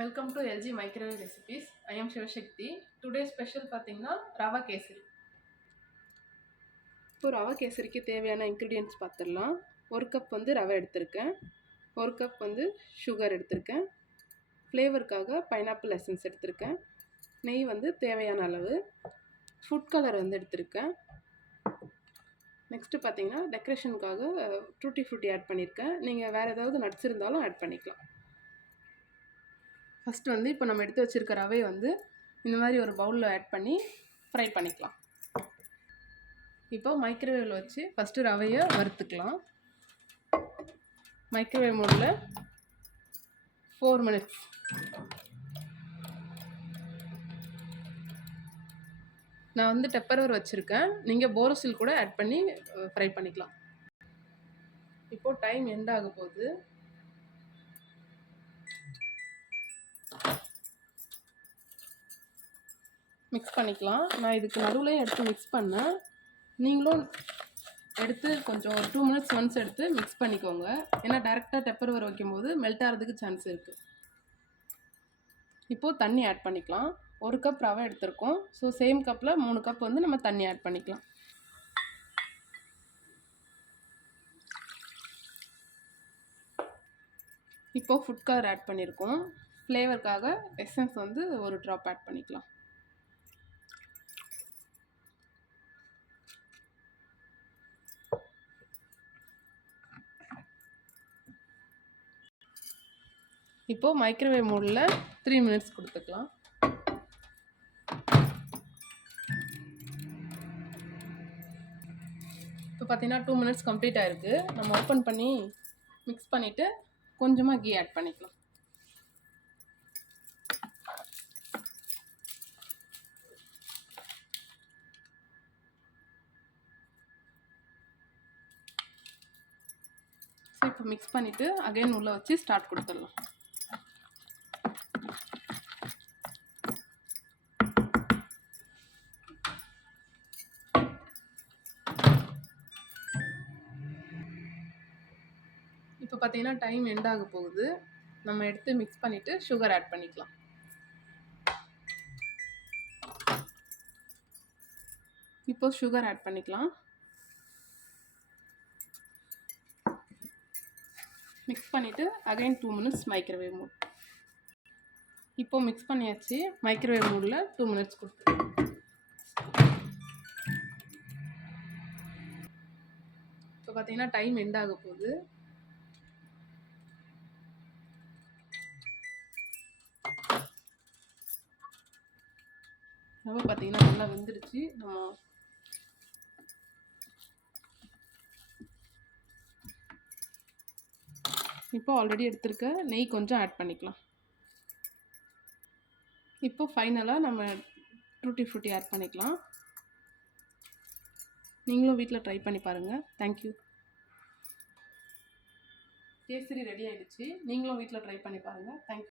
Welcome to LG Microwave Recipes. I am Shivashakti. Today's special பார்த்தீங்கன்னா ரவா கேசரி. இப்போ ரவா கேசரிக்கு தேவையான ingredients பார்த்துடலாம். 1 கப் வந்து ரவை எடுத்திருக்கேன், 1 கப் வந்து சுகர் எடுத்திருக்கேன், ஃப்ளேவருக்காக பைனாப்பிள் எசன்ஸ் எடுத்திருக்கேன், நெய் வந்து தேவையான அளவு, ஃபுட் கலர் வந்து எடுத்திருக்கேன். நெக்ஸ்ட்டு பார்த்தீங்கன்னா டெக்கரேஷனுக்காக டூட்டி ஃப்ரூட்டி ஆட் பண்ணியிருக்கேன். நீங்கள் வேறு ஏதாவது நட்ஸ் இருந்தாலும் ஆட் பண்ணிக்கலாம். ஃபஸ்ட்டு வந்து இப்போ நம்ம எடுத்து வச்சுருக்க ரவையை வந்து இந்த மாதிரி ஒரு பவுலில் ஆட் பண்ணி ஃப்ரை பண்ணிக்கலாம். இப்போ மைக்ரோவேவில் வச்சு ஃபஸ்ட்டு ரவையை வறுத்துக்கலாம். மைக்ரோவேவ் மோடில் 4 minutes. நான் வந்து டெப்பர்வேர் வச்சுருக்கேன், நீங்கள் போரோசில் கூட ஆட் பண்ணி ஃப்ரை பண்ணிக்கலாம். இப்போது டைம் எண்ட் ஆக போகுது. மிக்ஸ் பண்ணிக்கலாம். நான் இதுக்கு நடுவில் எடுத்து மிக்ஸ் பண்ணேன், நீங்களும் எடுத்து கொஞ்சம் 2 minutes ஒன்ஸ் எடுத்து மிக்ஸ் பண்ணிக்கோங்க. ஏன்னா டேரெக்டாக டெப்பர்வேர் வைக்கும்போது மெல்ட் ஆகிறதுக்கு சான்ஸ் இருக்குது. இப்போது தண்ணி ஆட் பண்ணிக்கலாம். 1 கப் ரவை எடுத்திருக்கோம், ஸோ சேம் கப்பில் 3 கப் வந்து நம்ம தண்ணி ஆட் பண்ணிக்கலாம். இப்போது ஃபுட் கலர் ஆட் பண்ணியிருக்கோம். ஃப்ளேவருக்காக எசன்ஸ் வந்து ஒரு ட்ராப் ஆட் பண்ணிக்கலாம். இப்போது மைக்ரோவேவ் மோடில் 3 minutes கொடுத்துக்கலாம். இப்போ பார்த்தீங்கன்னா 2 minutes கம்ப்ளீட் ஆகிருக்கு. நம்ம ஓப்பன் பண்ணி மிக்ஸ் பண்ணிவிட்டு கொஞ்சமாக கீ ஆட் பண்ணிக்கலாம். ஸோ இப்போ மிக்ஸ் பண்ணிவிட்டு அகைன் உள்ளே வச்சு ஸ்டார்ட் கொடுத்துடலாம். இப்போ பார்த்தீங்கன்னா டைம் எண்ட் ஆக போகுது. நம்ம எடுத்து மிக்ஸ் பண்ணிவிட்டு சுகர் ஆட் பண்ணிக்கலாம். இப்போ சுகர் ஆட் பண்ணிக்கலாம். மிக்ஸ் பண்ணிவிட்டு அகைன் 2 minutes மைக்ரோவேவ் மோட். இப்போது மிக்ஸ் பண்ணியாச்சு. மைக்ரோவேவ் மோடில் 2 minutes கொடுத்துருக்கோம். இப்போ பார்த்தீங்கன்னா டைம் எண்ட் ஆக போகுது. ரவை பார்த்தீங்கன்னா நல்லா வெந்துடுச்சு. நம்ம இப்போ ஆல்ரெடி எடுத்துருக்க நெய் கொஞ்சம் ஆட் பண்ணிக்கலாம். இப்போ ஃபைனலாக நம்ம டூட்டி ஃப்ரூட்டி ஆட் பண்ணிக்கலாம். நீங்களும் வீட்டில் ட்ரை பண்ணி பாருங்கள். தேங்க்யூ. கேசரி ரெடி ஆகிடுச்சு. நீங்களும் வீட்டில் ட்ரை பண்ணி பாருங்கள். தேங்க்யூ.